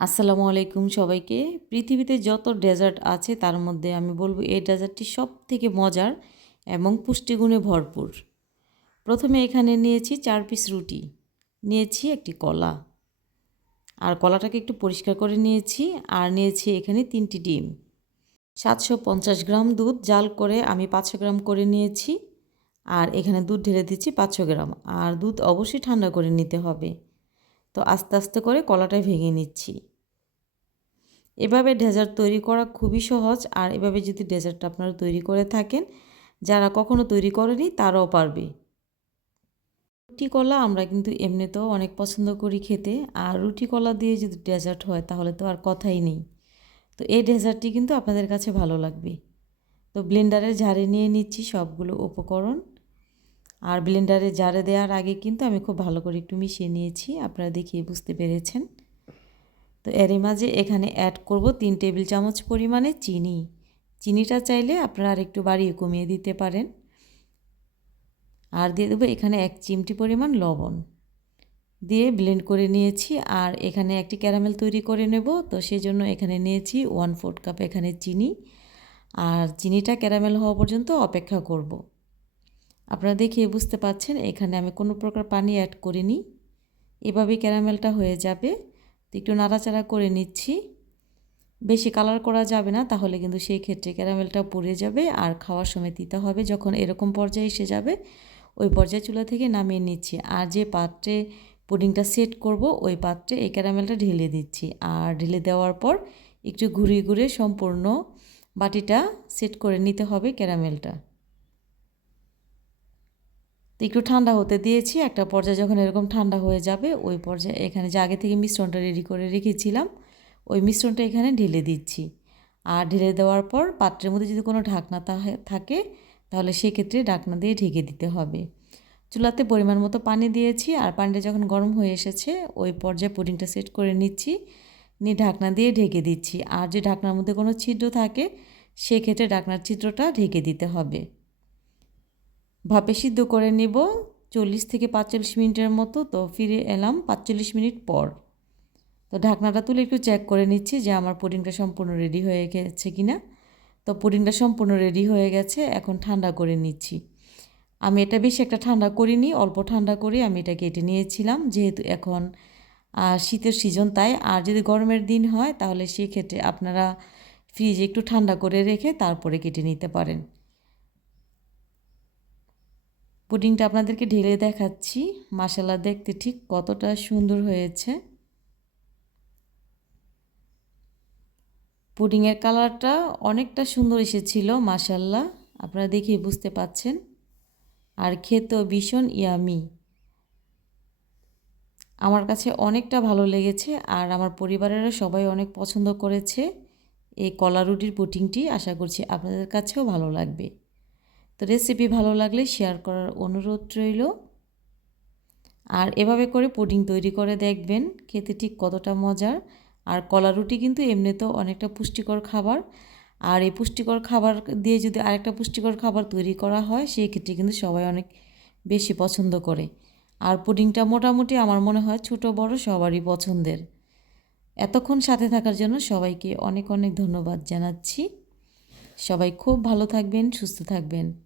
আসসালামু আলাইকুম সবাইকে। পৃথিবীতে যত ডেজার্ট আছে, তার মধ্যে আমি বলব এই ডেজার্টটি সব থেকে মজার এবং পুষ্টিগুণে ভরপুর। প্রথমে এখানে নিয়েছি চার পিস রুটি, নিয়েছি একটি কলা। আর কলাটাকে একটু পরিষ্কার করে নিয়েছি আর নিয়েছি এখানে তিনটি ডিম। সাতশো পঞ্চাশ গ্রাম দুধ জাল করে আমি পাঁচশো গ্রাম করে নিয়েছি। আর এখানে দুধ ঢেলে দিচ্ছি পাঁচশো গ্রাম। আর দুধ অবশ্যই ঠান্ডা করে নিতে হবে। তো আস্তে আস্তে করে কলাটা ভেঙে নিচ্ছি। এভাবে ডেজার্ট তৈরি করা খুবই সহজ, আর এভাবে যদি ডেজার্টটা আপনারা তৈরি করে থাকেন, যারা কখনো তৈরি করেনি তারাও পারবে। রুটি কলা আমরা কিন্তু এমনিতেও অনেক পছন্দ করি খেতে, আর রুটি কলা দিয়ে যদি ডেজার্ট হয় তাহলে তো আর কথাই নেই। তো এই ডেজার্টটি কিন্তু আপনাদের কাছে ভালো লাগবে। তো ব্লেন্ডারে ঝাড়ে নিয়ে নিচ্ছি সবগুলো উপকরণ। আর ব্লেন্ডারে জারে দেওয়ার আগে কিন্তু আমি খুব ভালো করে একটু মিশিয়ে নিয়েছি। আপনারা দেখিয়ে বুঝতে পেরেছেন। তো এরই মাঝে এখানে অ্যাড করব তিন টেবিল চামচ পরিমাণে চিনি। চিনিটা চাইলে আপনারা আর একটু বাড়িয়ে কমিয়ে দিতে পারেন। আর দিয়ে দেবো এখানে এক চিমটি পরিমাণ লবণ। দিয়ে ব্লেন্ড করে নিয়েছি আর এখানে একটি ক্যারামেল তৈরি করে নেব। তো সেই জন্য এখানে নিয়েছি ওয়ান ফোর্থ কাপ এখানে চিনি। আর চিনিটা ক্যারামেল হওয়া পর্যন্ত অপেক্ষা করব। আপনারা দেখিয়ে বুঝতে পাচ্ছেন এখানে আমি কোনো প্রকার পানি অ্যাড করিনি। এভাবেই ক্যারামেলটা হয়ে যাবে। তো একটু নাড়াচাড়া করে নিচ্ছি। বেশি কালার করা যাবে না, তাহলে কিন্তু সেই ক্ষেত্রে ক্যারামেলটা পুড়ে যাবে আর খাওয়ার সময় দিতে হবে। যখন এরকম পর্যায়ে এসে যাবে, ওই পর্যায়ে চুলা থেকে নামিয়ে নিচ্ছি। আর যে পাত্রে পুডিংটা সেট করব, ওই পাত্রে এই ক্যারামেলটা ঢেলে দিচ্ছি। আর ঢেলে দেওয়ার পর একটু ঘুরিয়ে ঘুরে সম্পূর্ণ বাটিটা সেট করে নিতে হবে ক্যারামেলটা। তো একটু ঠান্ডা হতে দিয়েছি। একটা পর্যায়ে যখন এরকম ঠান্ডা হয়ে যাবে, ওই পর্যায়ে এখানে যে আগে থেকে মিশ্রণটা রেডি করে রেখেছিলাম, ওই মিশ্রণটা এখানে ঢেলে দিচ্ছি। আর ঢেলে দেওয়ার পর পাত্রের মধ্যে যদি কোনো ঢাকনা থাকে, তাহলে সেক্ষেত্রে ঢাকনা দিয়ে ঢেকে দিতে হবে। চুলাতে পরিমাণ মতো পানি দিয়েছি, আর পানিটা যখন গরম হয়ে এসেছে, ওই পর্যায়ে পুডিংটা সেট করে নিচ্ছি। নিয়ে ঢাকনা দিয়ে ঢেকে দিচ্ছি। আর যে ঢাকনার মধ্যে কোনো ছিদ্র থাকে, সেক্ষেত্রে ঢাকনার ছিদ্রটা ঢেকে দিতে হবে। ভাপে সিদ্ধ করে নেব চল্লিশ থেকে পাঁচচল্লিশ মিনিটের মতো। তো ফিরে এলাম পাঁচচল্লিশ মিনিট পর। তো ঢাকনাটা তুলে একটু চেক করে নিচ্ছি যে আমার পুডিংটা সম্পূর্ণ রেডি হয়ে গেছে কি না তো পুডিংটা সম্পূর্ণ রেডি হয়ে গেছে, এখন ঠান্ডা করে নিচ্ছি। আমি এটা বেশি একটা ঠান্ডা করিনি, অল্প ঠান্ডা করে আমি এটা কেটে নিয়েছিলাম, যেহেতু এখন শীতের সিজন তাই। আর যদি গরমের দিন হয়, তাহলে সেক্ষেত্রে আপনারা ফ্রিজে একটু ঠান্ডা করে রেখে তারপরে কেটে নিতে পারেন। পুডিংটা আপনাদেরকে ঢেলে দেখাচ্ছি। মাসালা দেখতে ঠিক কতটা সুন্দর হয়েছে। পুডিংয়ের কালারটা অনেকটা সুন্দর এসেছিল মাসাল্লাহ আপনারা দেখেই বুঝতে পাচ্ছেন। আর খেতেও ভীষণ ইয়ামি। আমার কাছে অনেকটা ভালো লেগেছে আর আমার পরিবারেরও সবাই অনেক পছন্দ করেছে। এই কলা রুটির পুটিংটি আশা করছি আপনাদের কাছেও ভালো লাগবে। তো রেসিপি ভালো লাগলে শেয়ার করার অনুরোধ রইল। আর এভাবে করে পুডিং তৈরি করে দেখবেন, খেতে ঠিক কতটা মজার। আর কলা রুটি কিন্তু এমনিতেও অনেকটা পুষ্টিকর খাবার। আর এই পুষ্টিকর খাবার দিয়ে যদি আরেকটা পুষ্টিকর খাবার তৈরি করা হয়, সেই ক্ষেত্রে কিন্তু সবাই অনেক বেশি পছন্দ করে। আর পুডিংটা মোটামুটি আমার মনে হয় ছোট, বড় সবারই পছন্দের। এতক্ষণ সাথে থাকার জন্য সবাইকে অনেক অনেক ধন্যবাদ জানাচ্ছি। সবাই খুব ভালো থাকবেন, সুস্থ থাকবেন।